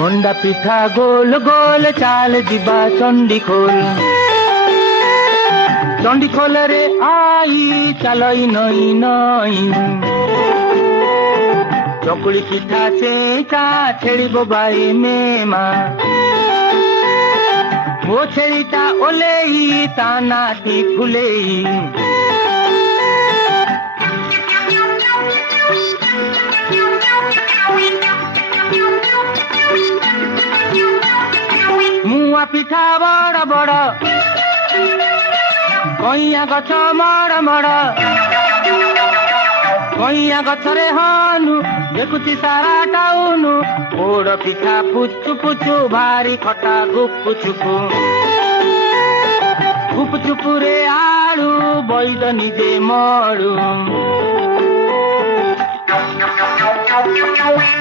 মন্ডা পিঠা গোল গোল চাল দিবা চণ্ডীখোল চণ্ডীখোলরে আই চালই নই নই চকুଳି পিঠা চেঁচা ଛେଳିବ ବାଇ ମେମା ମୋ ଛେଳିଟା ଓଲେଇ ତା ନାଠି ଫୁଲେଇ ମୁଆଁ ପିଠା ବଡ଼ ବଡ଼ କଇଁଆ ଗଛ ମଡ଼ ମଡ଼ କଇଁଆ ଗଛରେ ହନୁ ଦେଖୁଛି ସାରା ଟାଉନୁ ପୋଡ଼ ପିଠା ପୁଚୁ ପୁଚୁ ଭାରି ଖଟା ଗୁପୁ ଚୁପୁ ଗୁପୁ ଚୁପୁରେ ଆଳୁ ବୈଦ ନିଜେ ମଳୁ